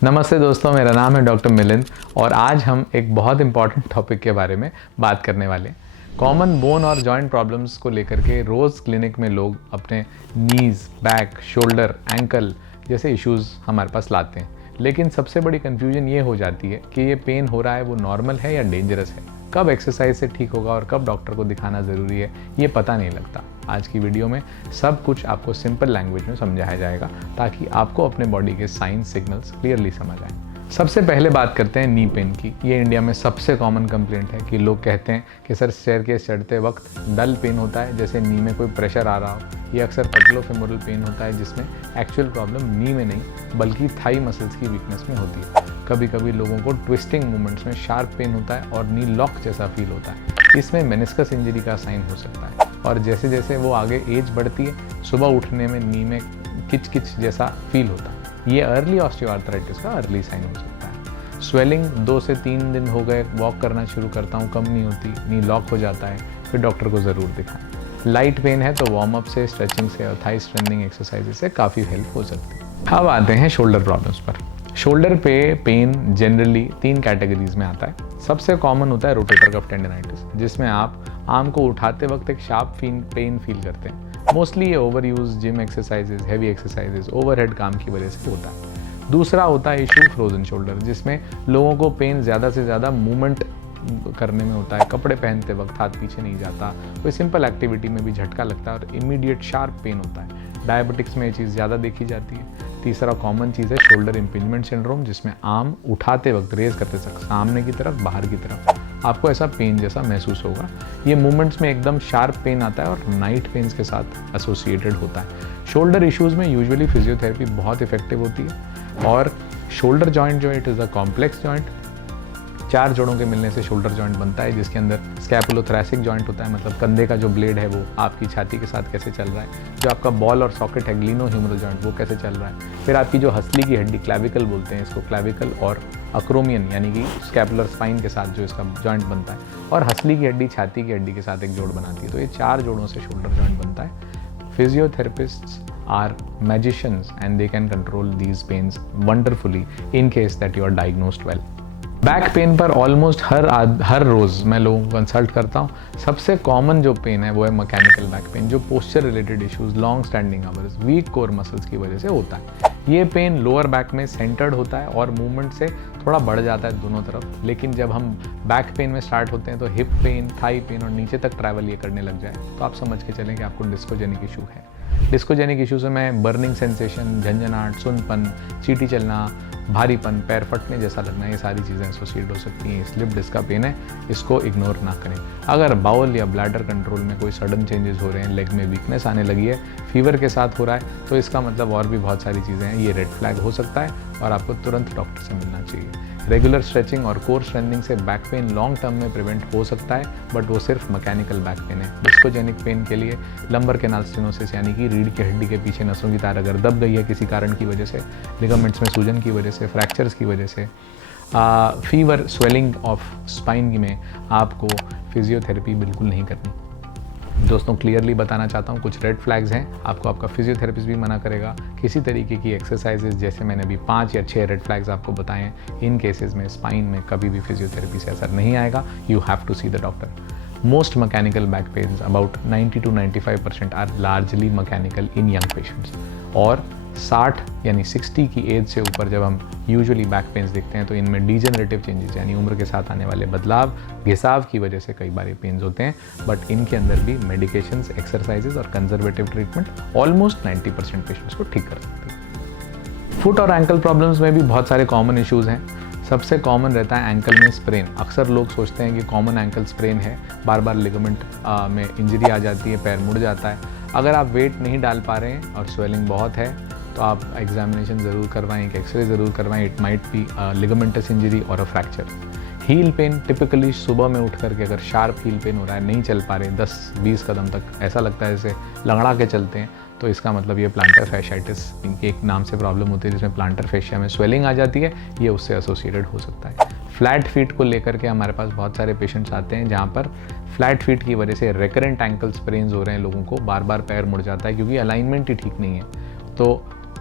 नमस्ते दोस्तों, मेरा नाम है डॉक्टर मिलिंद और आज हम एक बहुत इंपॉर्टेंट टॉपिक के बारे में बात करने वाले हैं। कॉमन बोन और जॉइंट प्रॉब्लम्स को लेकर के रोज़ क्लिनिक में लोग अपने नीज़, बैक, शोल्डर, एंकल जैसे इश्यूज़ हमारे पास लाते हैं। लेकिन सबसे बड़ी कन्फ्यूजन ये हो जाती है कि ये पेन हो रहा है वो नॉर्मल है या डेंजरस है, कब एक्सरसाइज से ठीक होगा और कब डॉक्टर को दिखाना ज़रूरी है, ये पता नहीं लगता। आज की वीडियो में सब कुछ आपको सिंपल लैंग्वेज में समझाया जाएगा ताकि आपको अपने बॉडी के साइंस सिग्नल्स क्लियरली समझ आए। सबसे पहले बात करते हैं नी पेन की। ये इंडिया में सबसे कॉमन कंप्लेंट है कि लोग कहते हैं कि सर स्टेयरकेस चढ़ते वक्त डल पेन होता है, जैसे नी में कोई प्रेशर आ रहा हो। ये अक्सर पैटेलोफेमोरल पेन होता है जिसमें एक्चुअल प्रॉब्लम नी में नहीं बल्कि थाई मसल्स की वीकनेस में होती है। कभी कभी लोगों को ट्विस्टिंग मूवमेंट्स में शार्प पेन होता है और नी लॉक जैसा फील होता है। इसमें मेनिस्कस इंजरी का साइन हो सकता है और जैसे जैसे वो आगे एज बढ़ती है सुबह उठने में नी में किच किच जैसा फील होता है। ये अर्ली ऑस्टियोआर्थराइटिस का अर्ली साइन हो सकता है। स्वेलिंग 2 से 3 दिन हो गए, वॉक करना शुरू करता हूँ, कम नहीं होती, नी लॉक हो जाता है, फिर डॉक्टर को ज़रूर दिखाएं। लाइट पेन है तो वार्म अप से, स्ट्रेचिंग से और थाई स्ट्रेंथनिंग एक्सरसाइज से काफ़ी हेल्प हो सकती है। अब आते हैं शोल्डर प्रॉब्लम्स पर। शोल्डर पे पेन जनरली 3 कैटेगरीज में आता है। सबसे कॉमन होता है रोटेटर कफ टेंडिनाइटिस, जिसमें आप आर्म को उठाते वक्त एक शार्प पेन फील करते हैं। मोस्टली ये over use gym exercises, heavy exercises, overhead काम की वजह से होता है। दूसरा होता है इशू फ्रोजन शोल्डर, जिसमें लोगों को पेन ज़्यादा से ज़्यादा मूवमेंट करने में होता है। कपड़े पहनते वक्त हाथ पीछे नहीं जाता, कोई सिंपल एक्टिविटी में भी झटका लगता है और इमीडिएट शार्प पेन होता है। डायबिटिक्स में ये चीज़ ज़्यादा देखी जाती है। तीसरा कॉमन चीज़ है शोल्डर इम्पिंजमेंट सिंड्रोम, जिसमें आर्म उठाते वक्त, रेज करते वक्त सामने की तरफ, बाहर की तरफ आपको ऐसा पेन जैसा महसूस होगा। ये मूवमेंट्स में एकदम शार्प पेन आता है और नाइट पेन्स के साथ एसोसिएटेड होता है। शोल्डर इश्यूज़ में यूजुअली फिजियोथेरेपी बहुत इफेक्टिव होती है। और शोल्डर जॉइंट जो it is a complex joint. 4 जोड़ों के मिलने से शोल्डर जॉइंट बनता है, जिसके अंदर स्कैपुलोथोरैसिक जॉइंट होता है, मतलब कंधे का जो ब्लेड है वो आपकी छाती के साथ कैसे चल रहा है। जो आपका बॉल और सॉकेट है, ग्लिनोह्यूमरल जॉइंट, वो कैसे चल रहा है। फिर आपकी जो हंसली की हड्डी, क्लैविकल बोलते हैं इसको, क्लैविकल और अक्रोमियन यानी कि स्कैपुलर स्पाइन के साथ जो इसका जॉइंट बनता है, और हंसली की हड्डी छाती की हड्डी के साथ एक जोड़ बनाती है। तो ये 4 जोड़ों से शोल्डर जॉइंट बनता है। फिजियोथेरेपिस्ट्स are magicians and they can control these pains wonderfully in case that you are diagnosed well. Back pain पर ऑलमोस्ट हर रोज़ मैं लोगों को कंसल्ट करता हूँ। सबसे कॉमन जो पेन है वो है मैकेनिकल बैक पेन, जो posture related issues, long standing hours, weak core muscles की वजह से होता है। ये पेन लोअर बैक में सेंटर्ड होता है और मूवमेंट से थोड़ा बढ़ जाता है दोनों तरफ। लेकिन जब हम बैक पेन में स्टार्ट होते हैं तो हिप पेन, थाई पेन और नीचे तक ट्रैवल ये करने लग जाए तो आप समझ के चलें कि आपको डिस्कोजेनिक इशू है। डिस्कोजेनिक इशू से मैं बर्निंग सेंसेशन, झंझनाहट, सुनपन, चींटी चलना, भारीपन, पैर फटने जैसा लगना, ये सारी चीज़ें एसोसिएट हो सकती हैं। स्लिप डिस्क का पेन है, इसको इग्नोर ना करें। अगर बाउल या ब्लैडर कंट्रोल में कोई सडन चेंजेस हो रहे हैं, लेग में वीकनेस आने लगी है, फीवर के साथ हो रहा है, तो इसका मतलब और भी बहुत सारी चीज़ें हैं। ये रेड फ्लैग हो सकता है और आपको तुरंत डॉक्टर से मिलना चाहिए। रेगुलर स्ट्रेचिंग और कोर स्ट्रेंथनिंग से बैक पेन लॉन्ग टर्म में प्रिवेंट हो सकता है, बट वो सिर्फ मैकेनिकल बैक पेन है। डिस्कोजेनिक पेन के लिए लंबर कैनाल स्टेनोसिस यानी कि रीढ़ की हड्डी के पीछे नसों की तार अगर दब गई है किसी कारण की वजह से, लिगामेंट्स में सूजन की वजह से, फ्रैक्चर्स की वजह से, फीवर, स्वेलिंग ऑफ स्पाइन में आपको फिजियोथेरेपी बिल्कुल नहीं करनी। दोस्तों, क्लियरली बताना चाहता हूँ, कुछ रेड फ्लैग्स हैं, आपको आपका फिजियोथेरेपिस्ट भी मना करेगा। किसी तरीके की एक्सरसाइजेज, जैसे मैंने अभी 5 या 6 रेड फ्लैग्स आपको बताए हैं, इन केसेस में स्पाइन में कभी भी फिजियोथेरेपी से असर नहीं आएगा। You have to see the doctor. Most mechanical back pains, about 90 to 95% are largely mechanical in young patients. और 60 यानी 60 की एज से ऊपर जब हम यूजुअली बैक पेन्स देखते हैं तो इनमें डीजनरेटिव चेंजेस यानी उम्र के साथ आने वाले बदलाव, घिसाव की वजह से कई बार ये पेन्स होते हैं। बट इनके अंदर भी मेडिकेशंस, एक्सरसाइजेज और कंजर्वेटिव ट्रीटमेंट ऑलमोस्ट 90% पेशेंट्स को ठीक कर सकते हैं। फुट और एंकल प्रॉब्लम्स में भी बहुत सारे कॉमन इश्यूज़ हैं। सबसे कॉमन रहता है एंकल में स्प्रेन। अक्सर लोग सोचते हैं कि कॉमन एंकल स्प्रेन है, बार बार लिगामेंट में इंजरी आ जाती है, पैर मुड़ जाता है। अगर आप वेट नहीं डाल पा रहे हैं और स्वेलिंग बहुत है तो आप एग्जामिनेशन ज़रूर करवाएं, एक एक्सरे ज़रूर करवाएं। It might be ligamentous injury और a fracture. Heel pain, typically सुबह में उठ करके अगर शार्प हील पेन हो रहा है, नहीं चल पा रहे 10-20 कदम तक, ऐसा लगता है जैसे लंगड़ा के चलते हैं, तो इसका मतलब ये प्लांटर फैशियाटिस, इनकी एक नाम से प्रॉब्लम होती है जिसमें प्लांटर फैशिया में स्वेलिंग आ जाती है, ये उससे एसोसिएटेड हो सकता है। फ्लैट फीट को लेकर के हमारे पास बहुत सारे पेशेंट्स आते हैं जहाँ पर फ्लैट फीट की वजह से रेकरेंट एंकल स्प्रेन्स हो रहे हैं, लोगों को बार बार पैर मुड़ जाता है क्योंकि अलाइनमेंट ही ठीक नहीं है। तो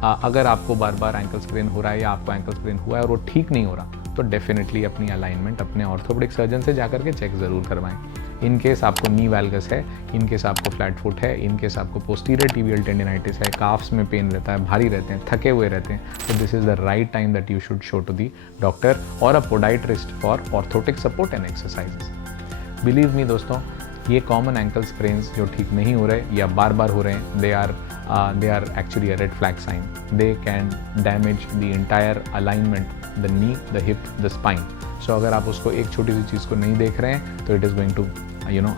अगर आपको बार बार एंकल स्प्रेन हो रहा है या आपको एंकल स्प्रेन हुआ है और वो ठीक नहीं हो रहा, तो डेफिनेटली अपनी अलाइनमेंट अपने ऑर्थोपेडिक सर्जन से जाकर के चेक ज़रूर करवाएं। इन केस आपको नी वैल्गस है, इन केस आपको फ्लैट फुट है, इन केस आपको पोस्टीरियर टिबियल टेंडिनाइटिस है, काफ्स में पेन रहता है, भारी रहते हैं, थके हुए रहते हैं, तो this is the right time that you should show to the doctor और a podiatrist for orthotic support and exercises. Believe me दोस्तों, ये कॉमन एंकल स्प्रेन्स जो ठीक नहीं हो रहे या बार बार हो रहे हैं, they are actually a red flag sign. They can damage the entire alignment, the knee, the hip, the spine. So अगर आप उसको एक छोटी सी चीज़ को नहीं देख रहे हैं तो it is going to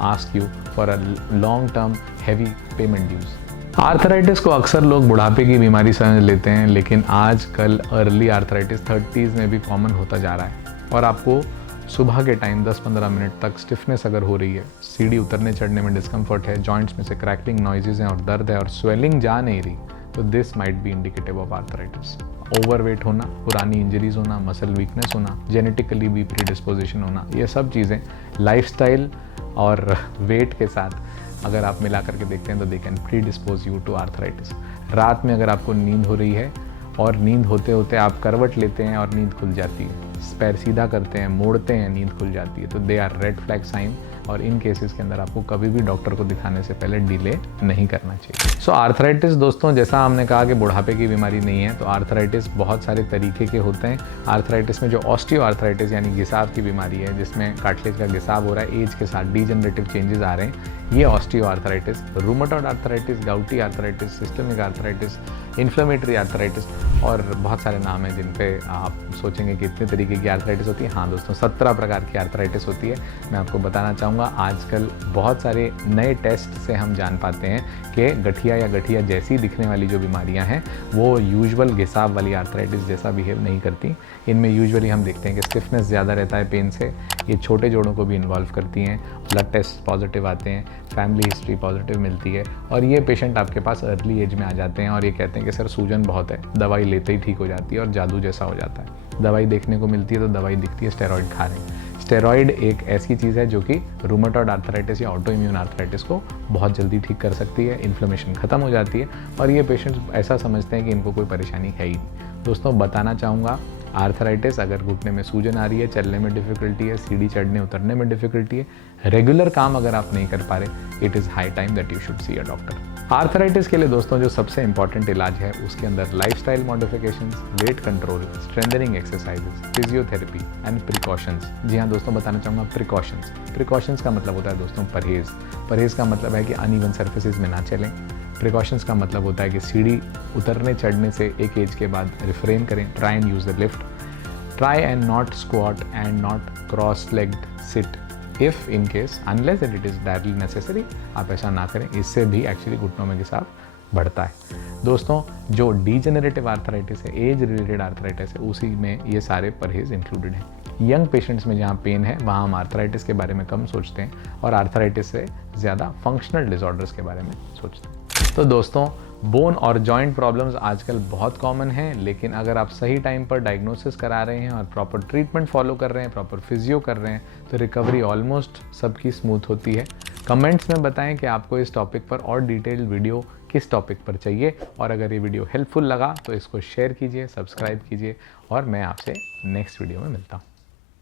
ask you for a long term heavy payment dues. Arthritis को अक्सर लोग बुढ़ापे की बीमारी समझ लेते हैं, लेकिन आजकल अर्ली आर्थराइटिस 30s में भी कॉमन होता जा रहा है। और आपको सुबह के टाइम 10-15 मिनट तक स्टिफनेस अगर हो रही है, सीढ़ी उतरने चढ़ने में डिस्कम्फर्ट है, जॉइंट्स में से क्रैकलिंग नॉइजेज हैं और दर्द है और स्वेलिंग जा नहीं रही, तो this might be indicative of arthritis. Overweight होना, पुरानी इंजरीज होना, मसल वीकनेस होना, जेनेटिकली भी प्रीडिस्पोजिशन होना, ये सब चीज़ें लाइफस्टाइल और वेट के साथ अगर आप मिला करके देखते हैं तो they can predispose you to arthritis. रात में अगर आपको नींद हो रही है और नींद होते होते आप करवट लेते हैं और नींद खुल जाती है, पैर सीधा करते हैं, मोड़ते हैं, नींद खुल जाती है, तो they are red flag sign. और इन केसेस के अंदर आपको कभी भी डॉक्टर को दिखाने से पहले डिले नहीं करना चाहिए। सो आर्थराइटिस दोस्तों, जैसा हमने कहा कि बुढ़ापे की बीमारी नहीं है, तो आर्थराइटिस बहुत सारे तरीके के होते हैं। आर्थराइटिस में जो ऑस्टियो आर्थराइटिस यानी घिसाव की बीमारी है, जिसमें कार्टिलेज का घिसाव हो रहा है, एज के साथ डीजनरेटिव चेंजेस आ रहे हैं, ये osteoarthritis. Rheumatoid arthritis, gouty arthritis, systemic arthritis, inflammatory arthritis और बहुत सारे नाम हैं जिन पे आप सोचेंगे कि इतने तरीके की आर्थराइटिस होती है। हाँ दोस्तों, 17 प्रकार की आर्थराइटिस होती है। मैं आपको बताना चाहूँगा, आजकल बहुत सारे नए टेस्ट से हम जान पाते हैं कि गठिया या गठिया जैसी दिखने वाली जो बीमारियां हैं वो यूजुअल घिसाव वाली आर्थराइटिस जैसा बिहेव नहीं करती। इनमें यूजुअली हम देखते हैं कि स्टिफनेस ज़्यादा रहता है पेन से, ये छोटे जोड़ों को भी इन्वॉल्व करती हैं, ब्लड टेस्ट पॉजिटिव आते हैं, फैमिली हिस्ट्री पॉजिटिव मिलती है और ये पेशेंट आपके पास अर्ली एज में आ जाते हैं और ये कहते हैं कि सर सूजन बहुत है, दवाई लेते ही ठीक हो जाती है और जादू जैसा हो जाता है। दवाई देखने को मिलती है तो दवाई दिखती है स्टेरॉइड खा रहे हैं। स्टेरॉइड एक ऐसी चीज़ है जो कि रूमेटॉइड आर्थराइटिस या ऑटो इम्यून आर्थराइटिस को बहुत जल्दी ठीक कर सकती है, इन्फ्लेमेशन खत्म हो जाती है और ये पेशेंट्स ऐसा समझते हैं कि इनको कोई परेशानी है ही नहीं। दोस्तों बताना चाहूँगा, आर्थराइटिस अगर घुटने में सूजन आ रही है, चलने में डिफ़िकल्टी है, सीढ़ी चढ़ने उतरने में डिफ़िकल्टी है, रेगुलर काम अगर आप नहीं कर पा रहे, it is high time that you should see a doctor. Arthritis के लिए दोस्तों जो सबसे इंपॉर्टेंट इलाज है उसके अंदर lifestyle modifications, weight control, strengthening exercises, physiotherapy and precautions. जी हाँ दोस्तों, बताना चाहूँगा प्रिकॉशंस। प्रिकॉशंस का मतलब होता है दोस्तों परहेज़। परहेज़ का मतलब है कि अनइवन सर्फेसिस में ना चलें। प्रिकॉशंस का मतलब होता है कि सीढ़ी उतरने चढ़ने से एक एज के बाद रिफ्रेन करें, try and use the lift, try and not squat and not cross legged sit if in case unless it is directly necessary. आप ऐसा ना करें, इससे भी एक्चुअली घुटनों में घिसाव बढ़ता है। दोस्तों जो डीजेनरेटिव आर्थराइटिस है, एज रिलेटेड आर्थराइटिस है, उसी में ये सारे परहेज़ इंक्लूडेड हैं। यंग पेशेंट्स में जहाँ पेन है वहाँ हम आर्थराइटिस के बारे में कम सोचते हैं और आर्थराइटिस से ज़्यादा फंक्शनल डिसऑर्डर्स के बारे में सोचते हैं। तो दोस्तों बोन और जॉइंट प्रॉब्लम्स आजकल बहुत कॉमन हैं, लेकिन अगर आप सही टाइम पर डायग्नोसिस करा रहे हैं और प्रॉपर ट्रीटमेंट फॉलो कर रहे हैं, प्रॉपर फिजियो कर रहे हैं, तो रिकवरी ऑलमोस्ट सबकी स्मूथ होती है। कमेंट्स में बताएं कि आपको इस टॉपिक पर और डिटेल्ड वीडियो किस टॉपिक पर चाहिए, और अगर ये वीडियो हेल्पफुल लगा तो इसको शेयर कीजिए, सब्सक्राइब कीजिए और मैं आपसे नेक्स्ट वीडियो में मिलता हूँ।